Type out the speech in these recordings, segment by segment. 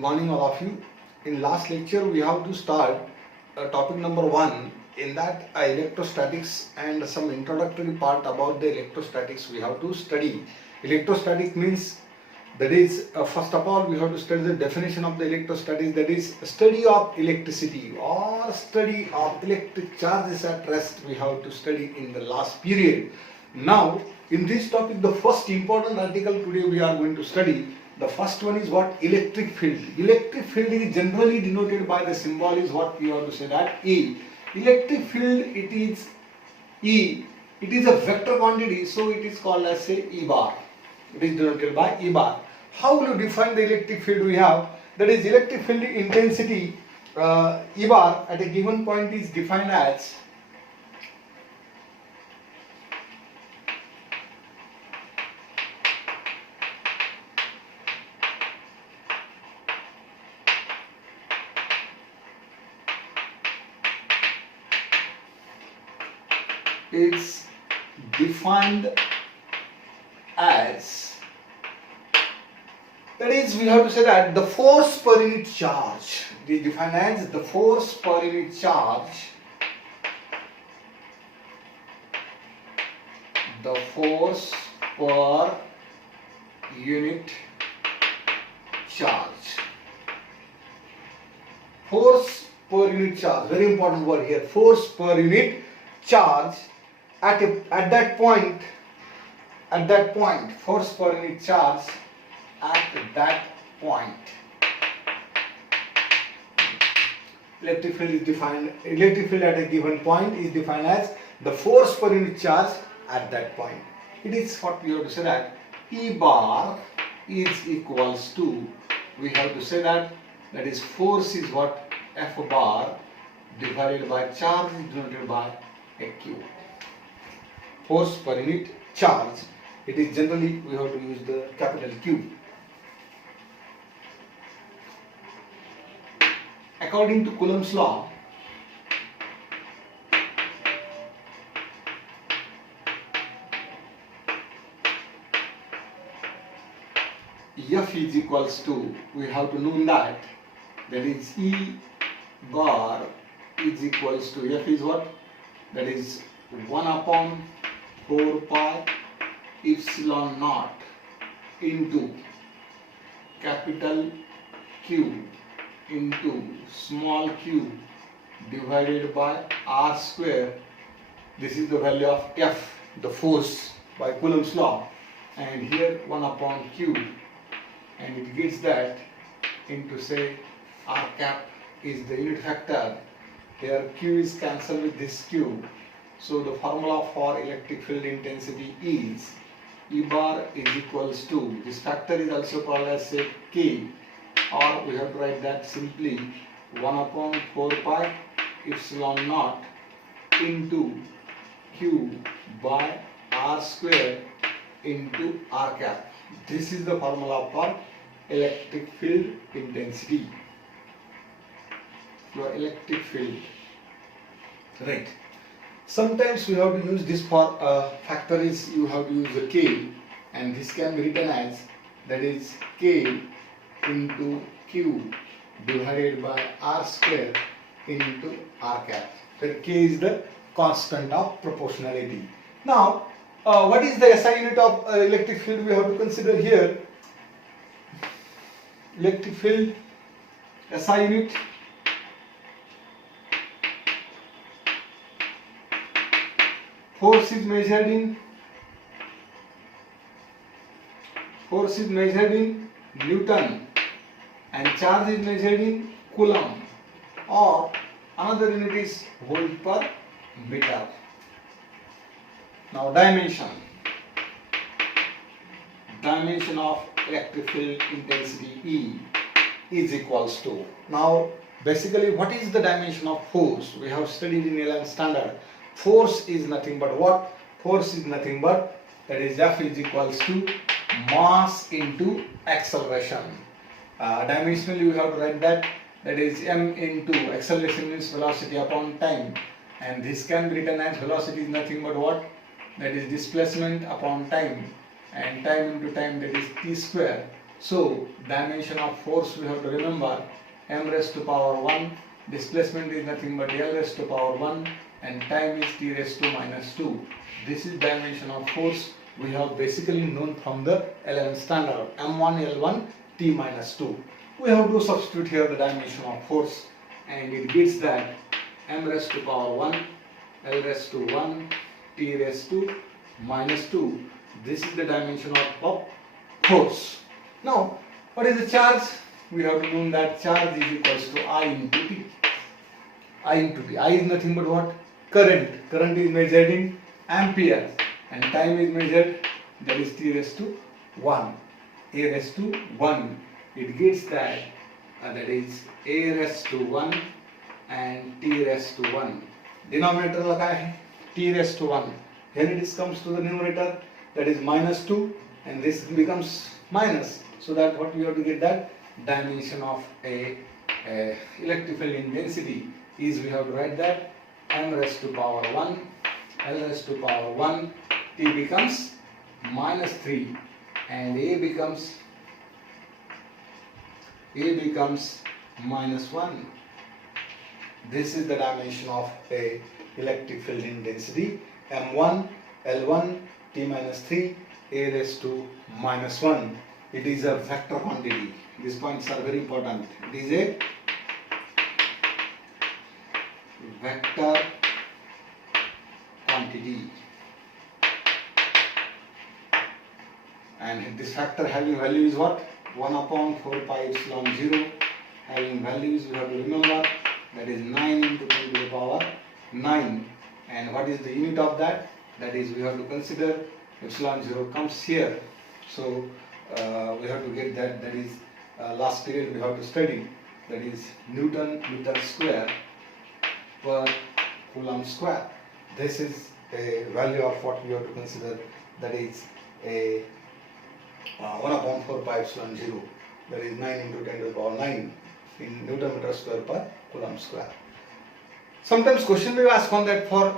Good morning all of you. In last lecture we have to start topic number 1. In that electrostatics and some introductory part about the electrostatics we have to study. Electrostatic means that is first of all we have to study the definition of the electrostatics, that is study of electricity or study of electric charges at rest we have to study in the last period. Now in this topic the first important article today we are going to study. The first one is what? Electric field. Electric field is generally denoted by the symbol is what we have to say that E. Electric field, it is E. It is a vector quantity, so it is called as say E bar. It is denoted by E bar. How will you define the electric field we have? That is electric field intensity E bar at a given point is defined as it's defined as, that is we have to say that the force per unit charge. It is defined as the force per unit charge. The force per unit charge. Force per unit charge. Very important word here. Force per unit charge at that point, force per unit charge at that point. Electric field is defined, electric field at a given point is defined as the force per unit charge at that point. It is what we have to say that E bar is equals to, we have to say that is force is what? F bar divided by charge is denoted by a Q. Force per unit charge, it is generally we have to use the capital Q. According to Coulomb's law, F is equals to, we have to know that is E bar is equals to, F is what? That is 1 upon 4 pi epsilon naught into capital Q into small q divided by r square. This is the value of F, the force by Coulomb's law, and here 1 upon q, and it gets that into say r cap is the unit vector. Here q is cancelled with this q. So the formula for electric field intensity is E bar is equals to, this factor is also called as say K, or we have to write that simply 1 upon 4 pi epsilon naught into Q by R square into R cap. This is the formula for electric field intensity. Your electric field, right? Sometimes we have to use this for factor is you have to use the K, and this can be written as that is K into Q divided by R square into R cap, where K is the constant of proportionality. Now what is the SI unit of electric field we have to consider here? Electric field SI unit, force is measured in Newton and charge is measured in Coulomb, or another unit is volt per meter. Now dimension of electric field intensity E is equals to, now basically what is the dimension of force? We have studied in 11th standard. Force is nothing but what? Force is nothing but, that is F is equals to mass into acceleration. Dimensionally we have to write that is m into acceleration means velocity upon time, and this can be written as velocity is nothing but what? That is displacement upon time, and time into time, that is t square. So dimension of force we have to remember m raised to power 1, displacement is nothing but L raised to power 1 and time is t raised to minus 2. This is dimension of force we have basically known from the 11th standard, m1 L1 t minus 2. We have to substitute here the dimension of force and it gets that m raised to power 1, L raised to 1, t raised to minus 2. This is the dimension of force. Now, what is the charge? We have to know that charge is equals to I into T. I into T. I is nothing but what? Current. Current is measured in ampere and time is measured, that is T raised to 1. A raised to 1. It gets that that is A raised to 1 and T raised to 1. Denominator लगा है T raised to 1. When it comes to the numerator, that is minus 2 and this becomes minus. So that what we have to get that dimension of a electric field intensity is we have to write that m raised to power 1, L raised to power 1, T becomes minus 3 and A becomes minus 1. This is the dimension of a electric field intensity m1 L1 T minus 3 A raised to minus 1. It is a vector quantity. These points are very important. It is a vector quantity. And this factor having value is what? 1 upon 4 pi epsilon 0. Having values we have to remember, that is 9 into 10 to the power 9. And what is the unit of that? That is we have to consider epsilon 0 comes here. So we have to get that, that is last period we have to study, that is Newton meter square per Coulomb square. This is a value of what we have to consider, that is a 1 upon 4 pi epsilon 0, that is 9 into 10 to the power 9 in Newton meter square per Coulomb square. Sometimes question will ask on that for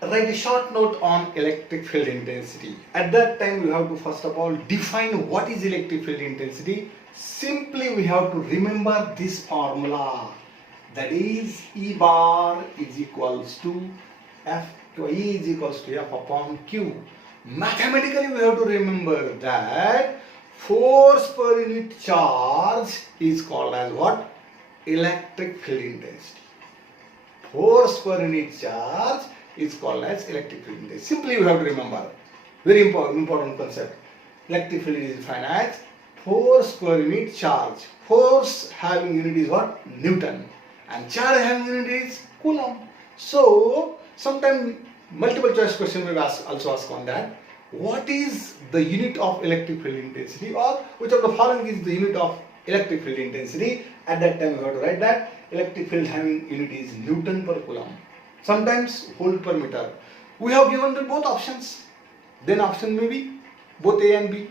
write a short note on electric field intensity. At that time we have to first of all define what is electric field intensity. Simply we have to remember this formula, that is E bar is equals to F to E is equals to F upon Q. Mathematically we have to remember that force per unit charge is called as what? Electric field intensity. Force per unit charge is called as electric field intensity. Simply you have to remember, very important concept. Electric field is defined as force per unit charge. Force having unit is what? Newton. And charge having unit is Coulomb. So sometimes multiple choice question will also ask on that. What is the unit of electric field intensity, or which of the following is the unit of electric field intensity? At that time you have to write that electric field having unit is Newton per Coulomb. Sometimes volt per meter. We have given the both options. Then option may be both A and B.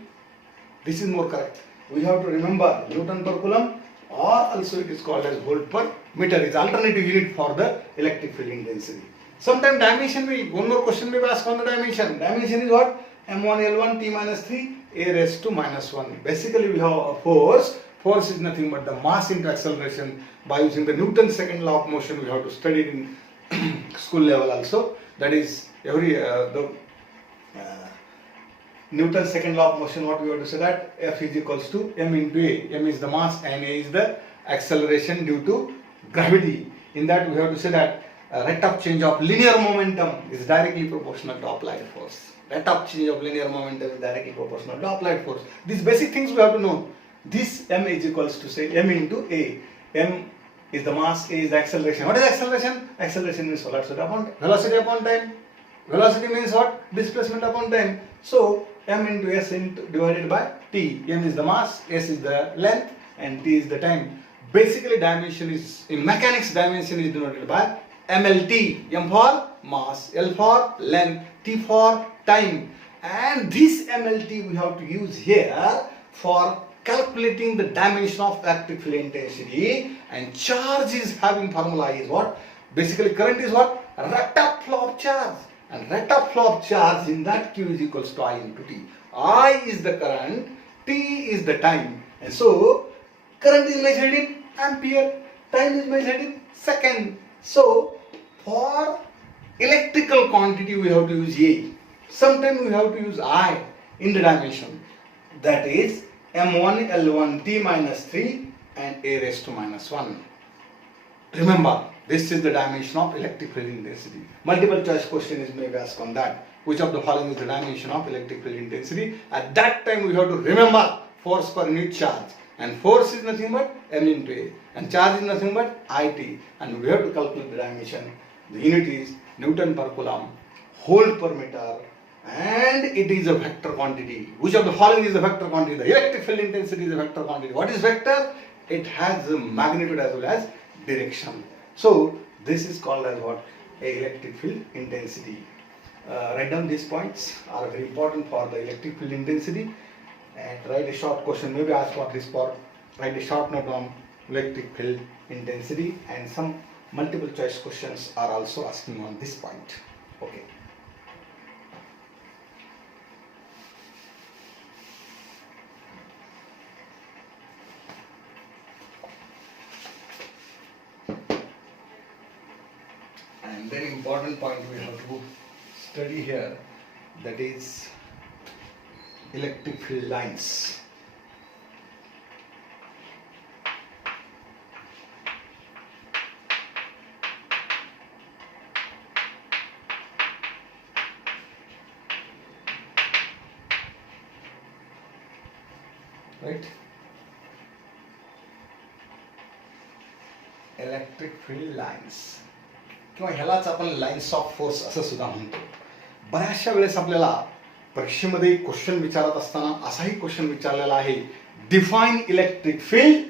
This is more correct. We have to remember Newton per Coulomb, or also it is called as volt per meter. Is alternative unit for the electric field intensity. Sometimes dimension may, one more question may be asked on the dimension. Dimension is what? M1 L1 T minus 3 A raised to minus 1. Basically we have a force. Force is nothing but the mass into acceleration. By using the Newton's second law of motion, we have to study it in school level also. That is every Newton's second law of motion. What we have to say that F is equals to M into A. M is the mass and A is the acceleration due to gravity. In that we have to say that rate of change of linear momentum is directly proportional to applied force. Rate of change of linear momentum is directly proportional to applied force. These basic things we have to know. This M is equals to say M into A. M is the mass, A is the acceleration. What is acceleration? Acceleration means velocity upon time. Velocity means what? Displacement upon time. So M into S divided by T. M is the mass, S is the length and T is the time. Basically dimension is, in mechanics dimension is denoted by MLT. M for mass, L for length, T for time. And this MLT we have to use here for calculating the dimension of electric field intensity. And charge is having formula is what? Basically current is what? Rate of flow of charge. And rate of flow of charge in that Q is equals to I into T. I is the current, T is the time. And so current is measured in ampere, time is measured in second. So for electrical quantity we have to use A. Sometimes we have to use I in the dimension. That is M1 L1 T minus 3 and A raised to minus 1. Remember, this is the dimension of electric field intensity. Multiple choice question is maybe asked on that. Which of the following is the dimension of electric field intensity? At that time we have to remember force per unit charge. And force is nothing but M into A. And charge is nothing but IT. And we have to calculate the dimension. The unit is Newton per coulomb, volt per meter, and it is a vector quantity. Which of the following is a vector quantity? The electric field intensity is a vector quantity. What is vector? It has a magnitude as well as direction. So this is called as what? A electric field intensity. Write down these points are very important for the electric field intensity, and write a short question. Maybe ask for this part. Write a short note on electric field intensity, and some multiple choice questions are also asking on this point. Okay. And very important point we have to study here, that is electric field lines. Right? Electric field lines. किंवा ह्यालाच आपण lines of force असं सुद्धा म्हणतो. बऱ्याचशा वेळेस आपल्याला परीक्षेमध्ये क्वेश्चन विचारत असताना असाही क्वेश्चन विचारलेला आहे, define electric field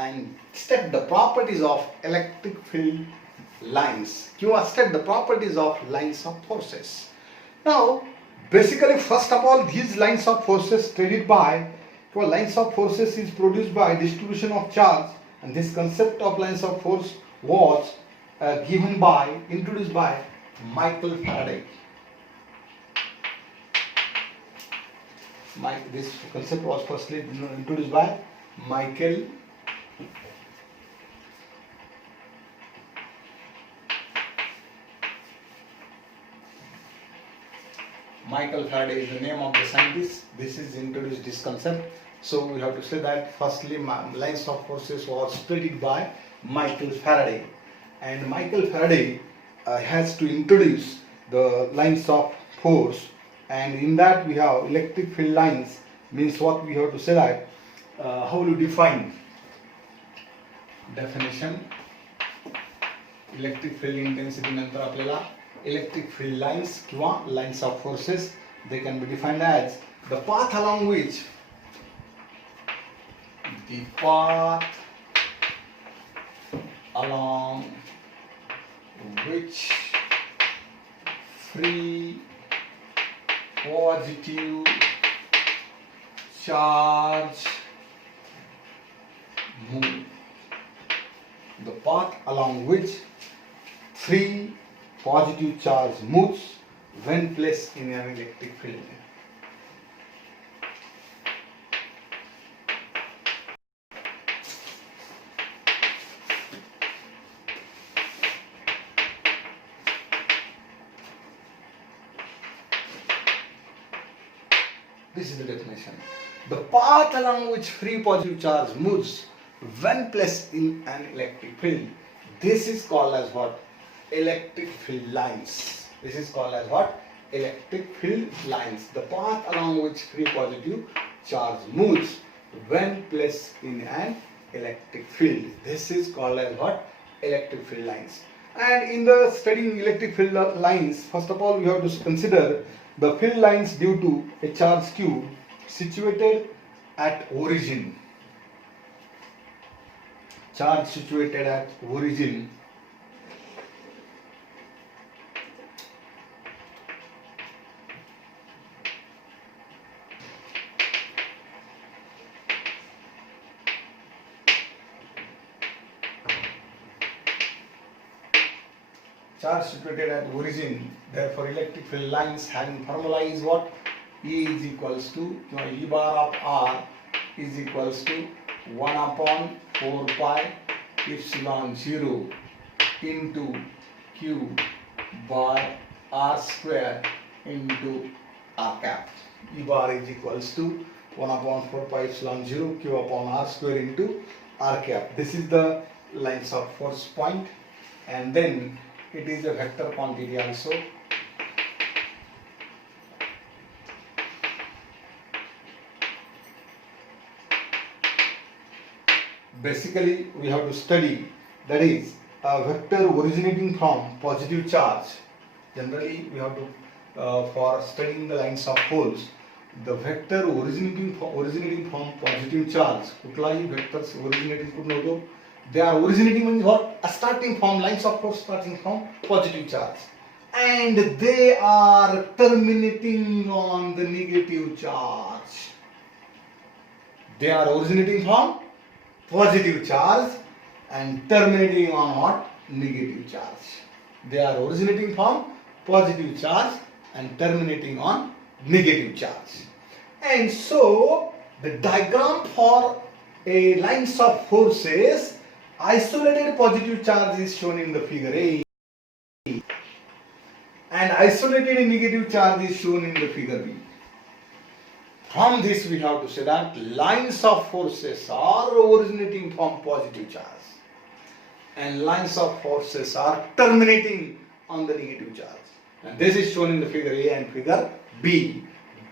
and state the properties of electric field lines किंवा state the properties of lines of forces. Now basically first of all these lines of forces traded by किंवा lines of forces is produced by distribution of charge, and this concept of lines of force was introduced by Michael Faraday. This concept was firstly introduced by Michael Faraday is the name of the scientist. This is introduced this concept. So we have to say that firstly lines of forces was studied by Michael Faraday. And Michael Faraday has to introduce the lines of force, and in that we have electric field lines. Means what we have to say that how will you define definition electric field intensity नंतर आपल्याला electric field lines किंवा lines of forces, they can be defined as the path along which free positive charge move. The path along which free positive charge moves when placed in an electric field. This is the definition. The path along which free positive charge moves when placed in an electric field. This is called as what? Electric field lines. This is called as what? Electric field lines. The path along which free positive charge moves when placed in an electric field. This is called as what? Electric field lines. And in the studying electric field lines, first of all we have to consider the field lines due to a charge q situated at origin. Charge situated at origin therefore electric field lines having formula is what? E is equals to E bar of R is equals to 1 upon 4 pi epsilon 0 into Q by R square into R cap. E bar is equals to 1 upon 4 pi epsilon 0 Q upon R square into R cap. This is the lines of force point, and then it is a vector quantity also. Basically we have to study, that is a vector originating from positive charge. Generally we have to for studying the lines of force, the vector originating from positive charge, कुठलाही vectors originating कुठून होतो, they are originating means what, starting from lines of force starting from positive charge, and they are terminating on the negative charge. They are originating from positive charge and terminating on what, negative charge. They are originating from positive charge and terminating on negative charge. And so the diagram for a lines of forces, isolated positive charge is shown in the figure A and isolated negative charge is shown in the figure B. From this we have to say that lines of forces are originating from positive charge and lines of forces are terminating on the negative charge. And this is shown in the figure A and figure B.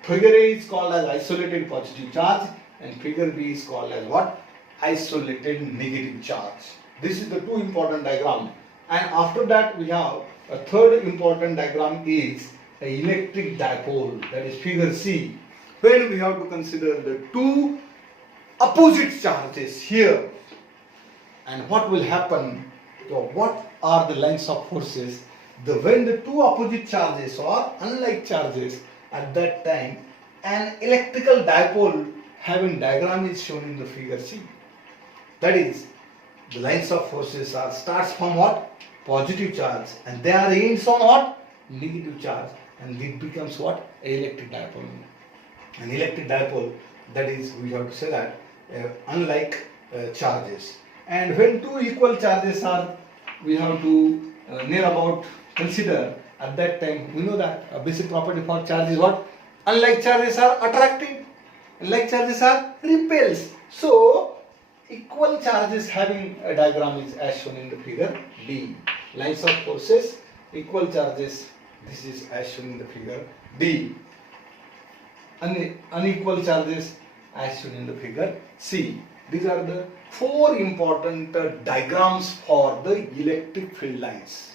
Figure A is called as isolated positive charge and figure B is called as what? Isolated negative charge. This is the two important diagram. And after that we have a third important diagram is an electric dipole, that is figure C, when we have to consider the two opposite charges here. And what will happen, so what are the lines of forces, when the two opposite charges or unlike charges, at that time an electrical dipole having diagram is shown in the figure C. That is, the lines of forces are starts from what? Positive charge, and they are ends on what? Negative charge, and it becomes what? Electric dipole. An electric dipole, that is, we have to say that unlike charges. And when two equal charges are, we have to near about consider, at that time we know that a basic property for charge is what? Unlike charges are attracted, like charges are repels. So equal charges having a diagram is as shown in the figure D. Lines of forces, equal charges, this is as shown in the figure D. Unequal charges as shown in the figure C. These are the four important diagrams for the electric field lines.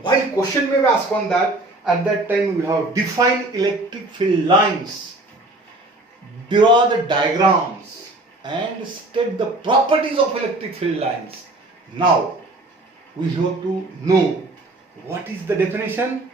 While question may be asked on that, at that time we have defined electric field lines, draw the diagrams and state the properties of electric field lines. Now we have to know what is the definition.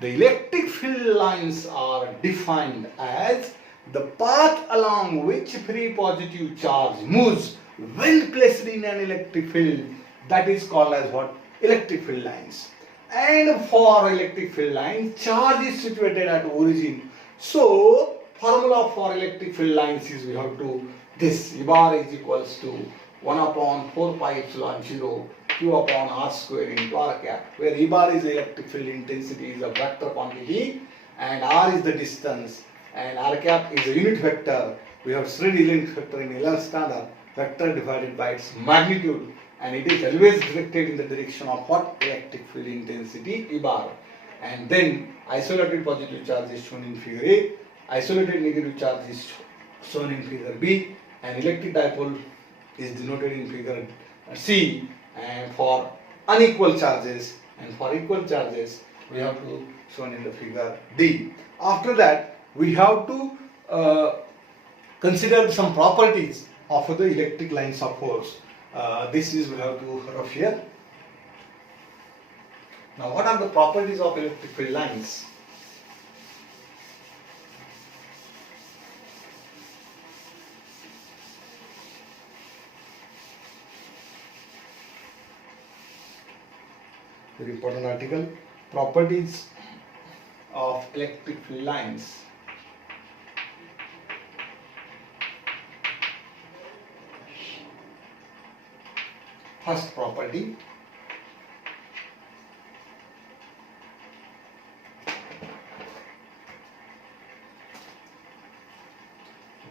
The electric field lines are defined as the path along which free positive charge moves when placed in an electric field. That is called as what? Electric field lines. And for electric field lines, charge is situated at origin. So formula for electric field lines is, we have to, this E bar is equals to 1 upon 4 pi epsilon 0 Q upon R square into R cap, where E bar is electric field intensity, is a vector quantity, and R is the distance, and R cap is a unit vector. We have studied unit vector in 11th standard, vector divided by its magnitude, and it is always directed in the direction of what? Electric field intensity, E bar. And then isolated positive charge is shown in figure A, isolated negative charge is shown in figure B, and electric dipole is denoted in figure C. And for unequal charges and for equal charges, we have to shown in the figure D. After that, we have to consider some properties of the electric lines of force. This is, we have to rough here. Now, what are the properties of electric field lines? Very important article. Properties of electric field lines. first property.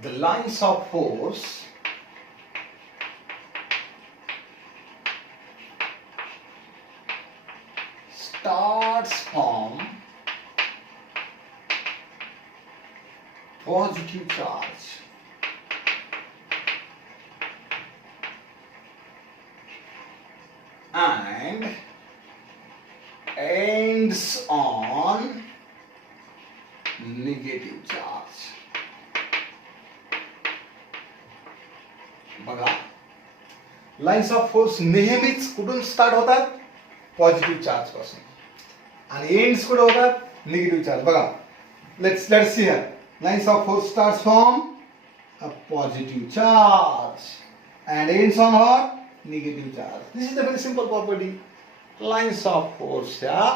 The lines of force starts from positive charge and ends on negative charge. बघा, lines of force नेहमीच कुठून start होतात? Positive charge पासून आणि ends कुठे होतात? Negative charge. बघा, let's see here. Lines of force starts from a positive charge and ends on what? Negative charge. This is the very simple property. Lines of force या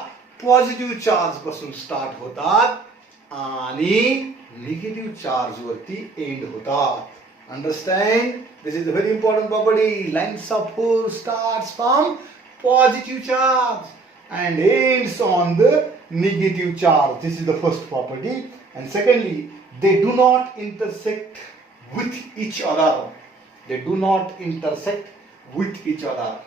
positive charge पासून start होतात आणि negative charge वरती and होतात. Understand? This is a very important property. Lines of force starts from positive charge and ends on the negative charge. This is the first property. And secondly, they do not intersect with each other. They do not intersect with each other.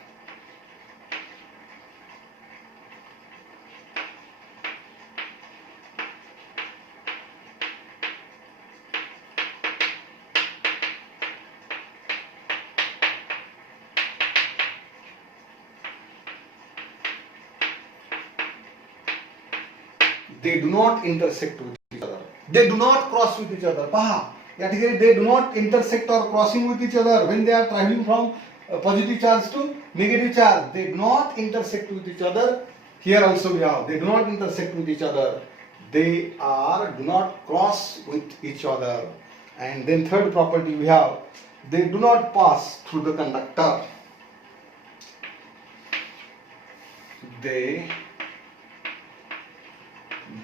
They do not intersect with each other. They do not cross with each other. पहा, या ठिकाणी they do not intersect or crossing with each other when they are traveling from positive charge to negative charge. They do not intersect with each other. Here also we have, they do not intersect with each other. They do not cross with each other. And then third property we have, they do not pass through the conductor. They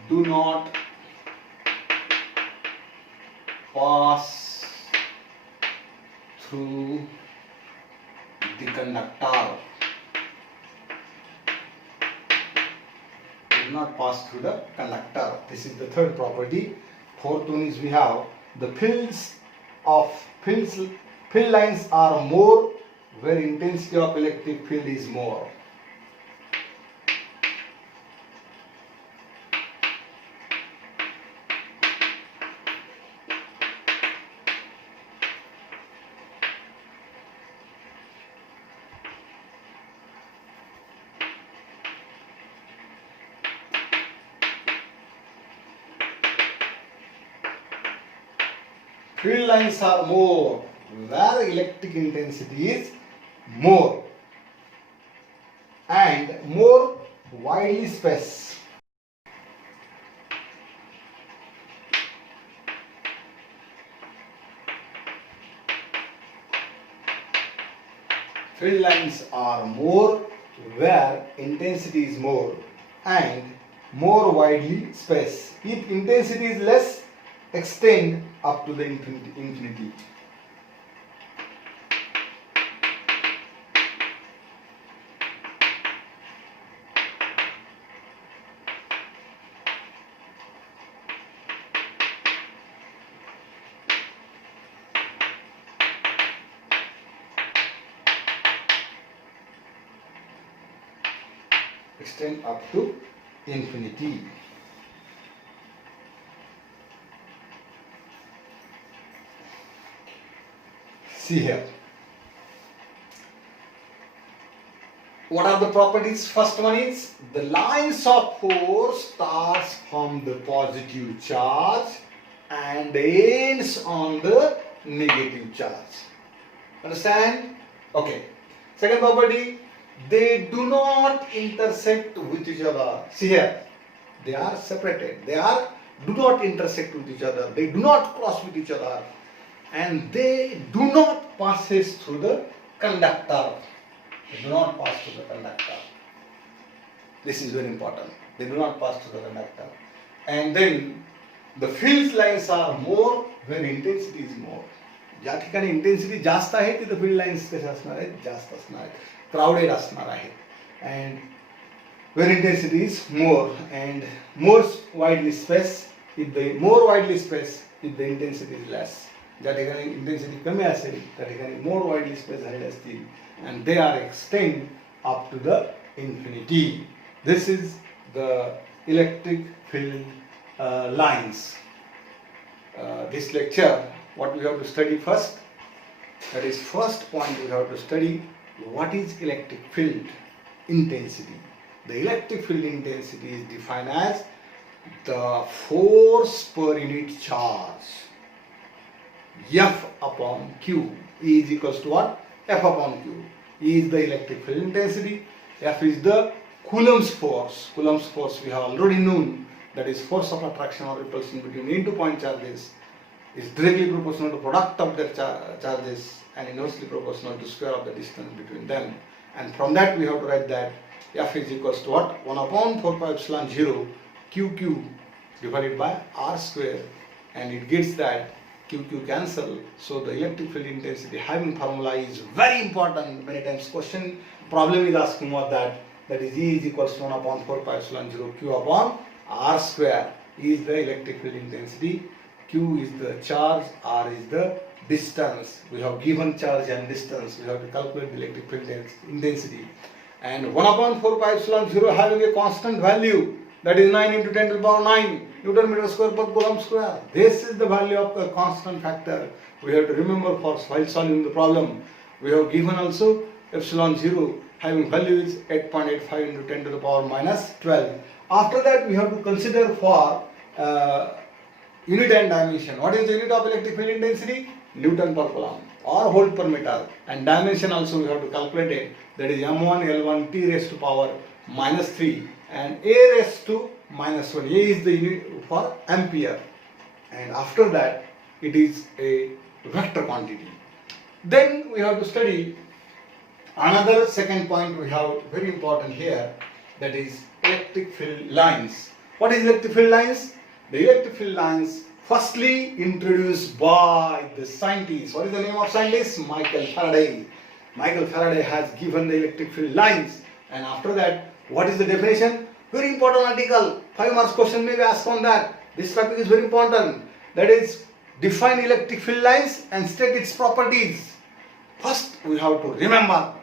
do not pass through the conductor. Do not pass through the conductor. This is the third property. Fourth one is we have the field lines are more where intensity of electric field is more. Field lines are more where electric intensity is more and more widely spaced. Field lines are more where intensity is more and more widely spaced. If intensity is less, extend up to the infinity. Extend up to infinity. See here. What are the properties? First one is the lines of force starts from the positive charge and ends on the negative charge. Understand? Okay. Second property, they do not intersect with each other. See here. They are separated. Do not intersect with each other. They do not cross with each other. And they do not passes through the conductor. They do not pass through the conductor. This is very important. They do not pass through the conductor. And then the field lines are more when intensity is more. ज्या ठिकाणी intensity जास्त आहे तिथं field lines कशा असणार आहेत, जास्त असणार आहेत, क्राउडेड असणार आहेत. And where intensity is more and more widely spaced, if the more widely spaced if the intensity is less. ज्या ठिकाणी इंटेन्सिटी कमी असेल त्या ठिकाणी more widely spaced झालेले असतील and they are extend up to the infinity. This is the electric field lines. This lecture, what we have to study first, that is first point we have to study what is electric field intensity. The electric field intensity is defined as the force per unit charge. F upon Q. E is equals to what? F upon Q. E is the electric field intensity. F is the Coulomb's force. Coulomb's force we have already known. That is force of attraction or repulsion between end to point charges is directly proportional to product of their charges and inversely proportional to square of the distance between them. And from that we have to write that F is equals to what? 1 upon 4 pi epsilon 0 QQ divided by R square, and it gets that QQ cancel. So the electric field intensity having formula is very important. Many times question problem is asking what that is E is equals to 1 upon 4 pi epsilon 0 Q upon R square. E is the electric field intensity, Q is the charge, R is the distance. We have given charge and distance. We have to calculate the electric field intensity. And 1 upon 4 pi epsilon 0 having a constant value, that is 9 into 10 to the power 9 Newton meter square per Coulomb square. This is the value of the constant factor. We have to remember for while solving the problem. We have given also epsilon 0 having value is 8.85 into 10 to the power minus 12. After that we have to consider for unit and dimension. What is the unit of electric field intensity? Newton per Coulomb or volt per meter. And dimension also we have to calculate it. That is m1 L1 t raised to power minus 3 and a raised to minus 1. A is the unit for ampere. And after that it is a vector quantity. Then we have to study another second point we have very important here, that is electric field lines. What is electric field lines? The electric field lines firstly introduced by the scientist. What is the name of scientist? Michael Faraday. Michael Faraday has given the electric field lines, and after that, what is the definition? Very important article. 5 marks question may be asked on that. This topic is very important. That is, define electric field lines and state its properties. First, we have to remember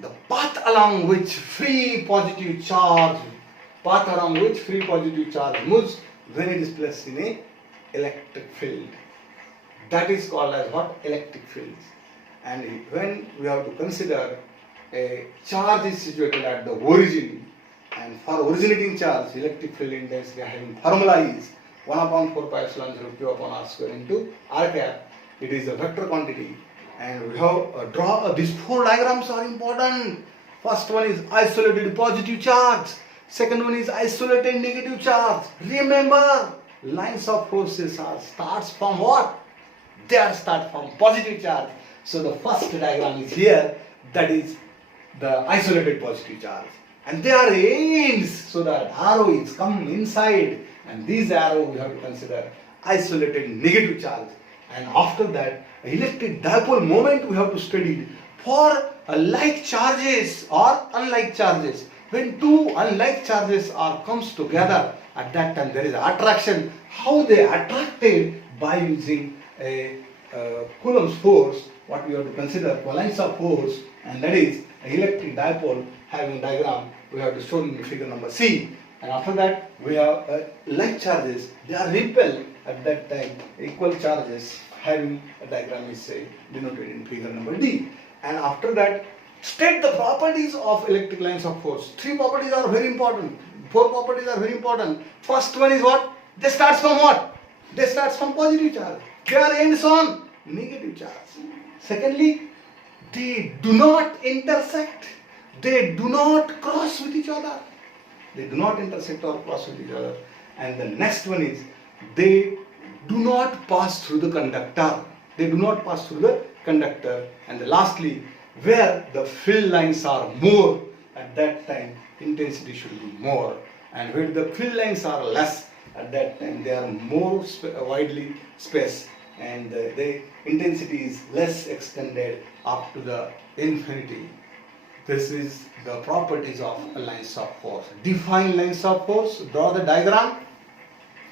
the path along which free positive charge moves when it is placed in a electric field. That is called as what? Electric fields. And when we have to consider a charge is situated at the origin, and for originating charge, electric field intensity having formula is 1 upon 4 pi epsilon 0 Q upon R square into R cap. It is a vector quantity, and we have these 4 diagrams are important. First one is isolated positive charge. Second one is isolated negative charge. Remember, lines of forces starts from what? They are start from positive charge. So the first diagram is here, that is the isolated positive charge. And they are ends, so that arrow is come inside, and this arrow we have to consider isolated negative charge. And after that, electric dipole moment we have to study for like charges or unlike charges. When two unlike charges are comes together, at that time there is attraction. How they attracted? By using a Coulomb's force. What we have to consider lines of force, and that is electric dipole having diagram we have to show in figure number C. And after that we have like charges, they are repelled at that time. Equal charges having a diagram is denoted in figure number D. And after that, state the properties of electric lines of force. 3 properties are very important. 4 properties are very important. First one is what? They starts from what? They starts from positive charge. They are ends on negative charge. Secondly, they do not intersect. They do not cross with each other. They do not intersect or cross with each other. And the next one is they do not pass through the conductor. They do not pass through the conductor. And lastly, where the field lines are more, at that time intensity should be more. And where the field lines are less, at that time they are more widely spaced, and the intensity is less extended up to the infinity. This is the properties of lines of force. Define lines of force, draw the diagram,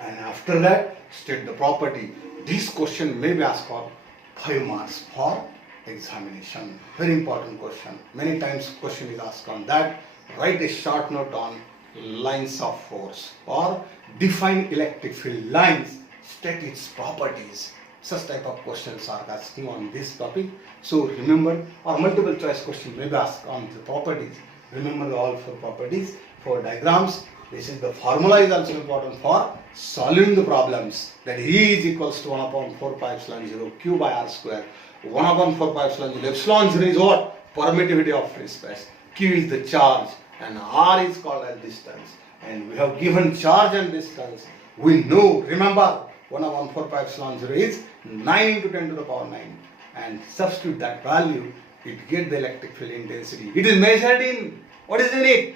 and after that state the property. This question may be asked for 5 marks for examination. Very important question. Many times question is asked on that. Write a short note on lines of force or define electric field lines, state its properties. Such type of questions are asking on this topic. So remember, or multiple choice question may be asked on the properties. Remember all 4 properties, 4 diagrams. This is the formula is also important for solving the problems. That E is equals to 1 upon 4 pi epsilon 0 Q by R square. 1 upon 4 pi epsilon 0 epsilon 0 is what? Permittivity of free space. Q is the charge and R is called as distance. And we have given charge and distance. We know, remember, 1 upon 4 pi epsilon 0 is 9 into 10 to the power 9. And substitute that value, it get the electric field intensity. It is measured in, what is in it?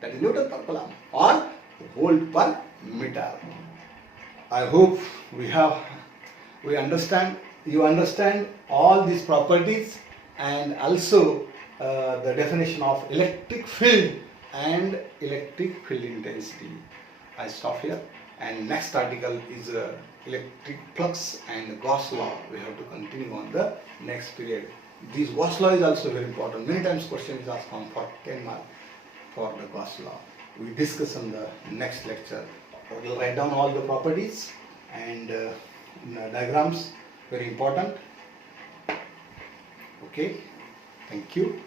That is Newton per coulomb or volt per meter. I hope you understand all these properties and also the definition of electric field and electric field intensity. I stop here, and next article is electric flux and Gauss law. We have to continue on the next period. This Gauss law is also very important. Many times question is asked on for 10 marks for the Gauss law. We discuss in the next lecture. We will write down all the properties and diagrams, very important. Okay, thank you.